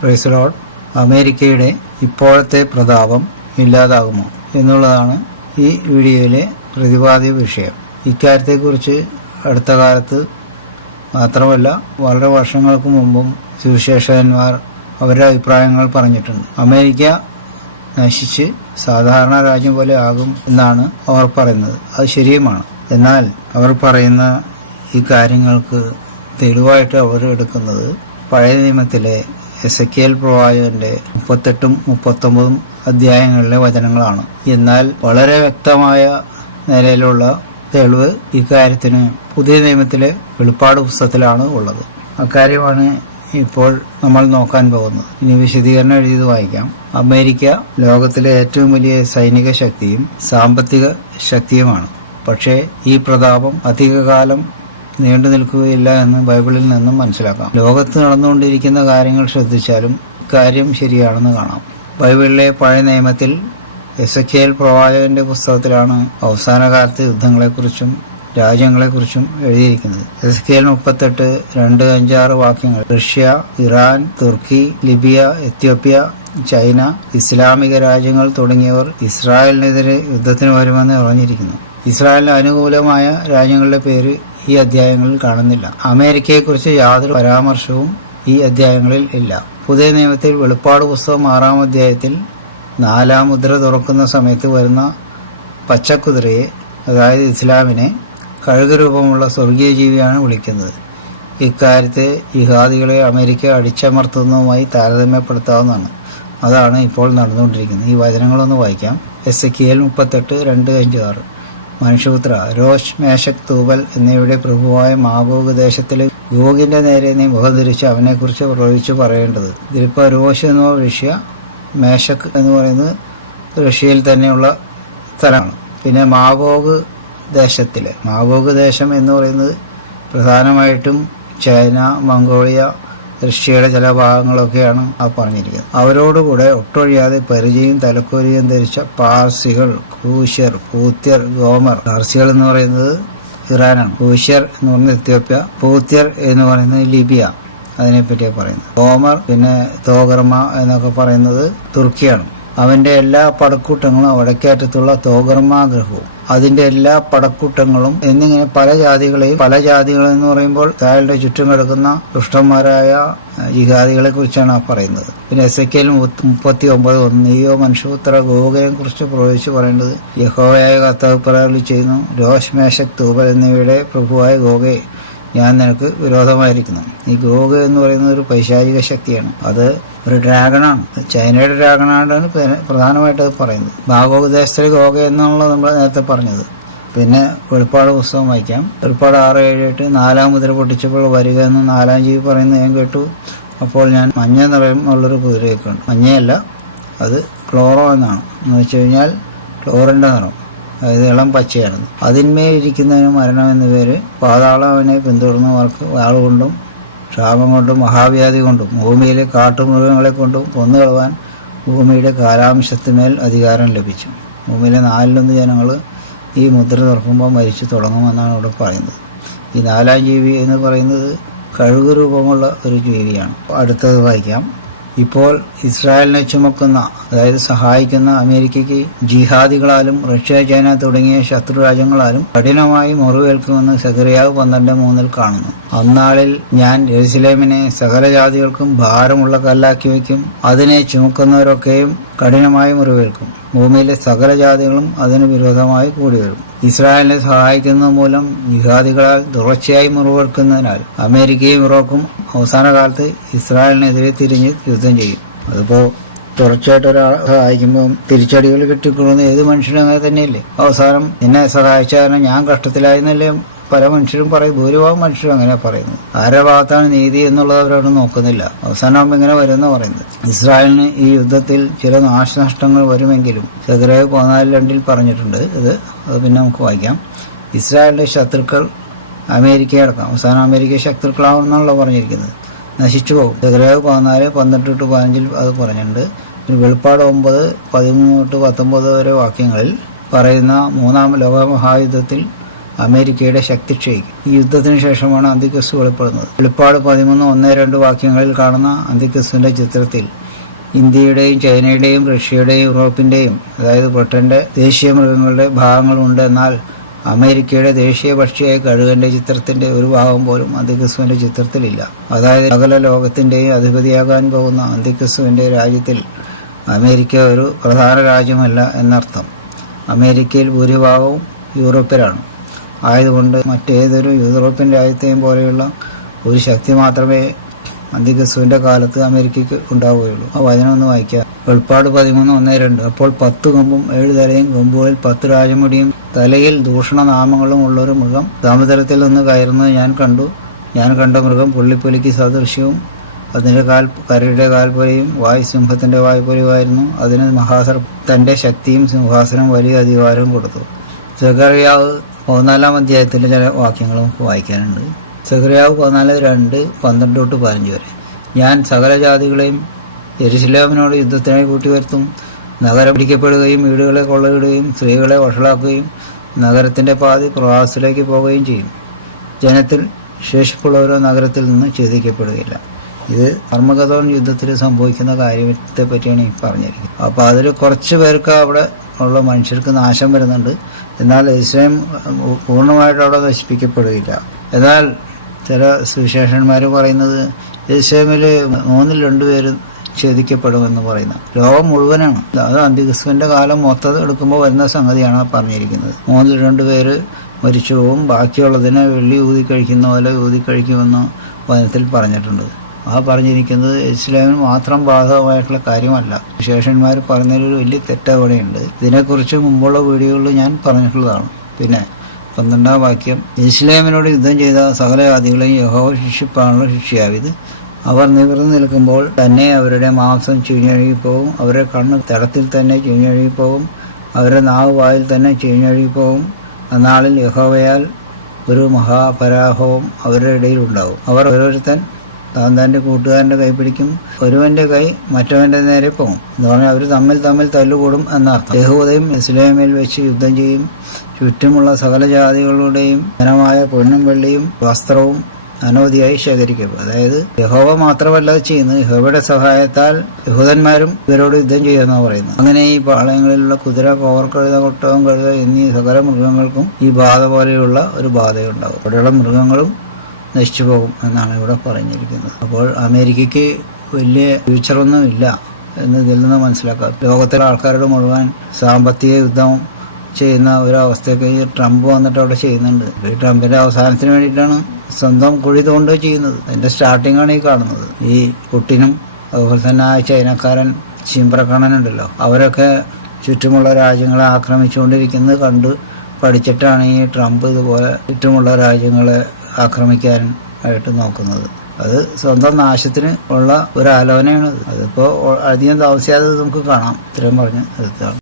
പ്രൈസലോഡ് അമേരിക്കയുടെ ഇപ്പോഴത്തെ പ്രതാപം ഇല്ലാതാകുമോ എന്നുള്ളതാണ് ഈ വീഡിയോയിലെ പ്രതിപാദ്യ വിഷയം. ഇക്കാര്യത്തെക്കുറിച്ച് അടുത്ത കാലത്ത് മാത്രമല്ല വളരെ വർഷങ്ങൾക്ക് മുമ്പും സുവിശേഷകന്മാർ അവരുടെ അഭിപ്രായങ്ങൾ പറഞ്ഞിട്ടുണ്ട്. അമേരിക്ക നശിച്ച് സാധാരണ രാജ്യം പോലെ ആകും എന്നാണ് അവർ പറയുന്നത്. അത് ശരിയുമാണ്. എന്നാൽ അവർ പറയുന്ന ഈ കാര്യങ്ങൾക്ക് തെളിവായിട്ട് അവർ എടുക്കുന്നത് പഴയ നിയമത്തിലെ എസ് എ പ്രവാചകന്റെ മുപ്പത്തെട്ടും മുപ്പത്തൊമ്പതും അധ്യായങ്ങളിലെ വചനങ്ങളാണ്. എന്നാൽ വളരെ വ്യക്തമായ നിലയിലുള്ള തെളിവ് ഇക്കാര്യത്തിന് പുതിയ നിയമത്തിലെ വെളിപ്പാട് പുസ്തകത്തിലാണ് ഉള്ളത്. അക്കാര്യമാണ് ഇപ്പോൾ നമ്മൾ നോക്കാൻ പോകുന്നത്. ഇനി വിശദീകരണം എഴുതിയത് വായിക്കാം. അമേരിക്ക ലോകത്തിലെ ഏറ്റവും വലിയ സൈനിക ശക്തിയും സാമ്പത്തിക ശക്തിയുമാണ്. പക്ഷേ ഈ പ്രതാപം അധികകാലം നീണ്ടു നിൽക്കുകയില്ല എന്ന് ബൈബിളിൽ നിന്നും മനസ്സിലാക്കാം. ലോകത്ത് നടന്നുകൊണ്ടിരിക്കുന്ന കാര്യങ്ങൾ ശ്രദ്ധിച്ചാലും കാര്യം ശരിയാണെന്ന് കാണാം. ബൈബിളിലെ പഴയ നിയമത്തിൽ എസ് എച്ച് എൽ പ്രവാചകന്റെ പുസ്തകത്തിലാണ് അവസാന കാലത്തെ യുദ്ധങ്ങളെക്കുറിച്ചും രാജ്യങ്ങളെക്കുറിച്ചും എഴുതിയിരിക്കുന്നത്. എസ് കെ എൽ മുപ്പത്തെട്ട് രണ്ട് അഞ്ചാറ് വാക്യങ്ങൾ. റഷ്യ ഇറാൻ തുർക്കി ലിബിയ എത്യോപ്യ ചൈന ഇസ്ലാമിക രാജ്യങ്ങൾ തുടങ്ങിയവർ ഇസ്രായേലിനെതിരെ യുദ്ധത്തിന് വരുമെന്ന് പറഞ്ഞിരിക്കുന്നു. ഇസ്രായേലിന് അനുകൂലമായ രാജ്യങ്ങളുടെ പേര് ഈ അധ്യായങ്ങളിൽ കാണുന്നില്ല. അമേരിക്കയെക്കുറിച്ച് യാതൊരു പരാമർശവും ഈ അധ്യായങ്ങളിൽ ഇല്ല. പുതിയ നിയമത്തിൽ വെളിപ്പാട് പുസ്തകം ആറാം അധ്യായത്തിൽ നാലാം മുദ്ര തുറക്കുന്ന സമയത്ത് വരുന്ന പച്ചക്കുതിരയെ അതായത് ഇസ്ലാമിനെ കഴുകരൂപമുള്ള സ്വർഗീയ ജീവിയാണ് വിളിക്കുന്നത്. ഇക്കാര്യത്തെ ജിഹാദികളെ അമേരിക്ക അടിച്ചമർത്തുന്നതുമായി താരതമ്യപ്പെടുത്താവുന്നതാണ്. അതാണ് ഇപ്പോൾ നടന്നുകൊണ്ടിരിക്കുന്നത്. ഈ വചനങ്ങളൊന്ന് വായിക്കാം. എസ് എ എൽ മുപ്പത്തെട്ട് രണ്ട് അഞ്ച് ആറ്. മനുഷ്യപുത്ര രോഷ് മേശക് തൂബൽ എന്നിവയുടെ പ്രഭുവായ മാഗോഗ് ദേശത്തിലെ ഗോഗിന്റെ നേരെ നീ മുഖം തിരിച്ച് അവനെക്കുറിച്ച് പ്രവചിച്ച് പറയേണ്ടത്. ഇതിലിപ്പോൾ രോഷ് എന്ന റഷ്യ മേശക് എന്ന് പറയുന്നത് റഷ്യയിൽ തന്നെയുള്ള സ്ഥലമാണ്. പിന്നെ മാബോഗ് ദേശത്തിലെ മാബോഗ് ദേശം എന്ന് പറയുന്നത് പ്രധാനമായിട്ടും ചൈന മംഗോളിയ റഷ്യയുടെ ചില ഭാഗങ്ങളൊക്കെയാണ് ആ പറഞ്ഞിരിക്കുന്നത്. അവരോടുകൂടെ ഒട്ടൊഴിയാതെ പരിചയം തലക്കോരിയും ധരിച്ച പാർസികൾ കൂശ്യർ പൂത്യർ ഗോമർ. പാർസികൾ എന്ന് പറയുന്നത് ഇറാനാണ്. കൂശ്യർ എന്ന് പറയുന്നത് എത്യോപ്യ പൂത്യർ എന്ന് പറയുന്നത് ലിബിയ അതിനെപ്പറ്റിയാണ് പറയുന്നത്. ഗോമർ പിന്നെ തോഗർമ എന്നൊക്കെ പറയുന്നത് തുർക്കിയാണ്. അവന്റെ എല്ലാ പടക്കൂട്ടങ്ങളും വടക്കേറ്റത്തുള്ള തോകർമാഗ്രഹവും അതിന്റെ എല്ലാ പടക്കൂട്ടങ്ങളും എന്നിങ്ങനെ പല ജാതികളെയും പല ജാതികൾ എന്ന് പറയുമ്പോൾ തായാലുടെ ചുറ്റും കിടക്കുന്ന ദുഷ്ടന്മാരായ ജിഹാദികളെ കുറിച്ചാണ് ആ പറയുന്നത്. പിന്നെ എസ് എ കെയിൽ മുപ്പത്തി ഒമ്പത് ഒന്ന് നീയോ മനുഷ്യപുത്ര ഗോകയെ കുറിച്ച് പ്രവചിച്ച് പറയേണ്ടത് യഹോവയായ കർത്താവ് പ്രകടനം ചെയ്യുന്നു രോഷ്മേശക് തൂബൽ എന്നിവയുടെ പ്രഭുവായ ഗോഗയെ ഞാൻ നിനക്ക് വിരോധമായിരിക്കുന്നു. ഈ ഗോഗ എന്ന് പറയുന്നത് ഒരു പൈശാചിക ശക്തിയാണ്. അത് ഒരു ഡ്രാഗണാണ്. ചൈനയുടെ ഡ്രാഗണാണ് പ്രധാനമായിട്ട് അത് പറയുന്നത്. ഭാഗോപദേശത്തിൽ ഗോഗ എന്നുള്ളത് നമ്മൾ നേരത്തെ പറഞ്ഞത്. പിന്നെ വെളിപ്പാട് പുസ്തകം വായിക്കാം. വെളിപ്പാട് ആറ് ഏഴ് എട്ട് നാലാം മുദ്ര പൊട്ടിച്ചപ്പോൾ വരിക എന്ന് നാലാം ജീവി പറയുന്നത് ഞാൻ കേട്ടു. അപ്പോൾ ഞാൻ മഞ്ഞ നിറയും ഉള്ളൊരു കുതിരയൊക്കെ ഉണ്ട് മഞ്ഞയല്ല അത് ക്ലോറോ എന്നാണ്. എന്ന് വെച്ച് കഴിഞ്ഞാൽ ക്ലോറിന്റെ നിറം. അതായത് ഇളം പച്ചയായിരുന്നു. അതിന്മേലിരിക്കുന്നതിന് മരണം എന്ന പേര് പാതാളം അവനെ പിന്തുടർന്നവർക്ക് വാളുകൊണ്ടും ക്ഷാമം കൊണ്ടും മഹാവ്യാധി കൊണ്ടും ഭൂമിയിലെ കാട്ടുമൃഗങ്ങളെ കൊണ്ടും കൊന്നുകളവാൻ ഭൂമിയുടെ കാലാംശത്തിന്മേൽ അധികാരം ലഭിച്ചു. ഭൂമിയിലെ നാലിലൊന്ന് ജനങ്ങൾ ഈ മുദ്ര തുറക്കുമ്പോൾ മരിച്ചു തുടങ്ങുമെന്നാണ് ഇവിടെ പറയുന്നത്. ഈ നാലാം ജീവി എന്ന് പറയുന്നത് കഴുകു രൂപമുള്ള ഒരു ജീവിയാണ്. അടുത്തത് വായിക്കാം. ഇപ്പോൾ ഇസ്രായേലിനെ ചുമക്കുന്ന അതായത് സഹായിക്കുന്ന അമേരിക്കയ്ക്ക് ജിഹാദികളാലും റഷ്യ ചൈന തുടങ്ങിയ ശത്രു രാജ്യങ്ങളാലും കഠിനമായി മുറിവേൽക്കുമെന്ന് സെക്രിയാവ് പന്ത്രണ്ട് മൂന്നിൽ കാണുന്നു. അന്നാളിൽ ഞാൻ ജെറുസലേമിനെ സകല ജാതികൾക്കും ഭാരമുള്ള കല്ലാക്കി വയ്ക്കും. അതിനെ ചുമക്കുന്നവരൊക്കെയും കഠിനമായി മുറിവേൽക്കും. ഭൂമിയിലെ സകല ജാതികളും അതിന് വിരോധമായി കൂടി വരും ഇസ്രായേലിനെ സഹായിക്കുന്നത് മൂലം ജിഹാദികളാൽ തുടർച്ചയായി മുറിവെടുക്കുന്നതിനാൽ അമേരിക്കയും ഇറാഖും അവസാന കാലത്ത് ഇസ്രായേലിനെതിരെ തിരിഞ്ഞ് യുദ്ധം ചെയ്യും. അതിപ്പോ തുടർച്ചയായിട്ട് ഒരാളെ സഹായിക്കുമ്പോൾ തിരിച്ചടികൾ കിട്ടിക്കൊള്ളുന്ന ഏത് മനുഷ്യനും അങ്ങനെ തന്നെയല്ലേ? അവസാനം എന്നെ സഹായിച്ച കാരണം ഞാൻ കഷ്ടത്തിലായിരുന്നല്ലേ? പല മനുഷ്യരും പറയും ഭൂരിഭാഗം മനുഷ്യരും അങ്ങനെ പറയുന്നത്. ആരുടെ ഭാഗത്താണ് നീതി എന്നുള്ളത് അവരവിടെ നോക്കുന്നില്ല. അവസാനമാകുമ്പോൾ ഇങ്ങനെ വരുമെന്ന് പറയുന്നത്. ഇസ്രായേലിന് ഈ യുദ്ധത്തിൽ ചില നാശനഷ്ടങ്ങൾ വരുമെങ്കിലും സെഗ്രഹ പതിനാല് രണ്ടിൽ പറഞ്ഞിട്ടുണ്ട് ഇത്. അത് പിന്നെ നമുക്ക് വായിക്കാം. ഇസ്രായേലിന്റെ ശത്രുക്കൾ അമേരിക്കയെ അടക്കം. അവസാനം അമേരിക്ക ശത്രുക്കളാവുമെന്നാണല്ലോ പറഞ്ഞിരിക്കുന്നത്. നശിച്ചു പോകും. സെഗ്രഹ പതിനാല് പന്ത്രണ്ട് ടു പതിനഞ്ചിൽ അത് പറഞ്ഞിട്ടുണ്ട്. പിന്നെ വെളിപ്പാട് ഒമ്പത് പതിമൂന്ന് തൊട്ട് പത്തൊമ്പത് വരെ വാക്യങ്ങളിൽ പറയുന്ന മൂന്നാം ലോകമഹായുദ്ധത്തിൽ അമേരിക്കയുടെ ശക്തി ക്ഷയിക്കും. ഈ യുദ്ധത്തിന് ശേഷമാണ് അന്തിക്കസ് വെളിപ്പെടുന്നത്. വെളിപ്പാട് പതിമൂന്ന് ഒന്ന് രണ്ട് വാക്യങ്ങളിൽ കാണുന്ന അന്തിക്കസിന്റെ ചിത്രത്തിൽ ഇന്ത്യയുടെയും ചൈനയുടെയും റഷ്യയുടെയും യൂറോപ്പിന്റെയും അതായത് ബ്രിട്ടന്റെ ദേശീയ മൃഗങ്ങളുടെ ഭാഗങ്ങളുണ്ട് എന്നാൽ അമേരിക്കയുടെ ദേശീയ പക്ഷിയായ കഴുകന്റെ ചിത്രത്തിന്റെ ഒരു ഭാഗം പോലും അന്തിക്രിസ്തുവിന്റെ ചിത്രത്തിലില്ല അതായത് സകല ലോകത്തിന്റെയും അധിപതിയാകാൻ പോകുന്ന അന്തിക്രിസ്തുവിന്റെ രാജ്യത്തിൽ അമേരിക്ക ഒരു പ്രധാന രാജ്യമല്ല എന്നർത്ഥം. അമേരിക്കയിൽ ഭൂരിഭാഗവും യൂറോപ്പിലാണ് ആയതുകൊണ്ട് മറ്റേതൊരു യൂറോപ്യൻ രാജ്യത്തെയും പോലെയുള്ള ഒരു ശക്തി മാത്രമേ അന്തിക്രിസ്തുവിന്റെ കാലത്ത് അമേരിക്കയ്ക്ക് ഉണ്ടാവുകയുള്ളൂ. ആ വചനം ഒന്ന് വായിക്കാം. വെളിപ്പാട് പതിമൂന്ന് ഒന്ന് രണ്ട്. അപ്പോൾ പത്ത് കൊമ്പും ഏഴ് തലയും കൊമ്പുകളിൽ പത്ത് രാജമുടിയും തലയിൽ ദൂഷണ നാമങ്ങളും ഉള്ള ഒരു മൃഗം സമുദ്രത്തിൽ നിന്ന് കയറുന്നത് ഞാൻ കണ്ടു. ഞാൻ കണ്ട മൃഗം പുള്ളിപ്പുലിക്ക് സദൃശ്യവും അതിന്റെ കാൽ കരയുടെ കാൽപ്പൊലിയും വായു സിംഹത്തിന്റെ വായ്പൊലിയുമായിരുന്നു അതിന് മഹാസർ തന്റെ ശക്തിയും സിംഹാസനവും വലിയ അധികാരവും കൊടുത്തു. സെഗറിയാവ് പതിനാലാം അധ്യായത്തിന്റെ ചില വാക്യങ്ങൾ നമുക്ക് വായിക്കാനുണ്ട്. സെഹ്രിയാവ് പതിനാല് രണ്ട് പന്ത്രണ്ട് തൊട്ട് പതിനഞ്ച് വരെ. ഞാൻ സകല ജാതികളെയും യരിശിലാമിനോട് യുദ്ധത്തിനായി കൂട്ടിവരുത്തും. നഗരം പിടിക്കപ്പെടുകയും വീടുകളെ കൊള്ളയിടുകയും സ്ത്രീകളെ വഷളാക്കുകയും നഗരത്തിന്റെ പാതി പ്രവാസത്തിലേക്ക് പോവുകയും ചെയ്യും. ജനത്തിൽ ശേഷിപ്പുള്ളവരോ നഗരത്തിൽ നിന്ന് ഛേദിക്കപ്പെടുകയില്ല. ഇത് അർമഗതോൺ യുദ്ധത്തിൽ സംഭവിക്കുന്ന കാര്യത്തെ പറ്റിയാണ് ഈ പറഞ്ഞിരിക്കുന്നത്. അപ്പോൾ അതിൽ കുറച്ച് പേർക്ക് അവിടെ ഉള്ള മനുഷ്യർക്ക് നാശം വരുന്നുണ്ട്. എന്നാൽ ഇസ്ലാം പൂർണമായിട്ട് അവിടെ നശിപ്പിക്കപ്പെടുകയില്ല. എന്നാൽ ചില സുവിശേഷന്മാർ പറയുന്നത് ഇസ്ലാമിൽ മൂന്നിൽ രണ്ടുപേരും ഛേദിക്കപ്പെടുമെന്ന് പറയുന്ന. ലോകം മുഴുവനാണ്. അത് അന്തിക്രിസ്തുവിന്റെ കാലം മൊത്തം എടുക്കുമ്പോൾ വരുന്ന സംഗതിയാണ് പറഞ്ഞിരിക്കുന്നത്. മൂന്നിൽ രണ്ടുപേര് മരിച്ചു പോകും ബാക്കിയുള്ളതിനെ വെള്ളി ഊതി കഴിക്കുന്ന പോലെ ഊതി കഴിക്കുമെന്ന് വചനത്തിൽ പറഞ്ഞിട്ടുണ്ട്. ആ പറഞ്ഞിരിക്കുന്നത് ഇസ്ലാമിന് മാത്രം ബാധകമായിട്ടുള്ള കാര്യമല്ല. വിശേഷന്മാർ പറഞ്ഞതിലൊരു വലിയ തെറ്റവിടെയുണ്ട് ഇതിനെക്കുറിച്ച് മുമ്പുള്ള വീഡിയോകളിൽ ഞാൻ പറഞ്ഞിട്ടുള്ളതാണ്. പിന്നെ പന്ത്രണ്ടാം വാക്യം ഇസ്ലാമിനോട് യുദ്ധം ചെയ്ത സകല ജാതികളെയും യഹോവ ശിക്ഷിപ്പാണല്ലോ ശിക്ഷയാവിത്. അവർ നിവർന്നു നിൽക്കുമ്പോൾ തന്നെ അവരുടെ മാംസം ചീഞ്ഞഴുകിപ്പോകും അവരുടെ കണ്ണ് തടത്തിൽ തന്നെ ചീഞ്ഞഴുകിപ്പോകും അവരുടെ നാവ് വായിൽ തന്നെ ചീഞ്ഞഴുകിപ്പോകും. അന്നാളിൽ യഹോവയാൽ ഒരു മഹാപരാഹവും അവരുടെ ഇടയിൽ ഉണ്ടാവും അവർ ഓരോരുത്തൻ താൻ കൂട്ടുകാരന്റെ കൈ പിടിക്കും. ഒരുവന്റെ കൈ മറ്റവന്റെ നേരെ പോകും എന്ന് പറഞ്ഞാൽ അവർ തമ്മിൽ തമ്മിൽ തല്ലുകൂടും എന്നർത്ഥം. യഹൂദയും ഇസ്ലാമിൽ വെച്ച് യുദ്ധം ചെയ്യും. ചുറ്റുമുള്ള സകല ജാതികളുടെയും ധനമായ പൊന്നും വെള്ളിയും വസ്ത്രവും അനവധിയായി ശേഖരിക്കും. അതായത് യഹോവ മാത്രമല്ല ചെയ്യുന്നത്. യഹോവയുടെ സഹായത്താൽ യഹൂദന്മാരും ഇവരോട് യുദ്ധം ചെയ്യുമെന്നാണ് പറയുന്നത്. അങ്ങനെ ഈ പാളയങ്ങളിലുള്ള കുതിര കോവർ കഴുത കൊട്ടവും കഴുത എന്നീ സകല മൃഗങ്ങൾക്കും ഈ ബാധ പോലെയുള്ള ഒരു ബാധയുണ്ടാകും. അവിടെയുള്ള മൃഗങ്ങളും നശിച്ചു പോകും എന്നാണ് ഇവിടെ പറഞ്ഞിരിക്കുന്നത്. അപ്പോൾ അമേരിക്കയ്ക്ക് വലിയ ഫ്യൂച്ചറൊന്നും ഇല്ല എന്ന് ഇതിൽ നിന്ന് മനസ്സിലാക്കാം. ലോകത്തിലെ ആൾക്കാരുടെ മുഴുവൻ സാമ്പത്തിക യുദ്ധം ചെയ്യുന്ന ഒരവസ്ഥയൊക്കെ ഈ ട്രംപ് വന്നിട്ട് അവിടെ ചെയ്യുന്നുണ്ട്. ഈ ട്രംപിന്റെ അവസാനത്തിന് വേണ്ടിയിട്ടാണ് സ്വന്തം കുഴി തോണ്ട് ചെയ്യുന്നത്. അതിന്റെ സ്റ്റാർട്ടിംഗ് ആണ് ഈ കാണുന്നത്. ഈ പുട്ടിനും അതുപോലെ തന്നെ ആ ചൈനക്കാരൻ ചിമ്പ്രക്കണനുണ്ടല്ലോ അവരൊക്കെ ചുറ്റുമുള്ള രാജ്യങ്ങളെ ആക്രമിച്ചുകൊണ്ടിരിക്കുന്നത് കണ്ട് പഠിച്ചിട്ടാണ് ഈ ട്രംപ് ഇതുപോലെ ചുറ്റുമുള്ള രാജ്യങ്ങളെ ആക്രമിക്കാൻ ആയിട്ട് നോക്കുന്നത്. അത് സ്വന്തം നാശത്തിന് ഉള്ള ഒരു ആലോചനയാണ്. അതിപ്പോ അധികം താമസിയാതെ നമുക്ക് കാണാം. ഇത്രയും പറഞ്ഞ് നിർത്തുകയാണ്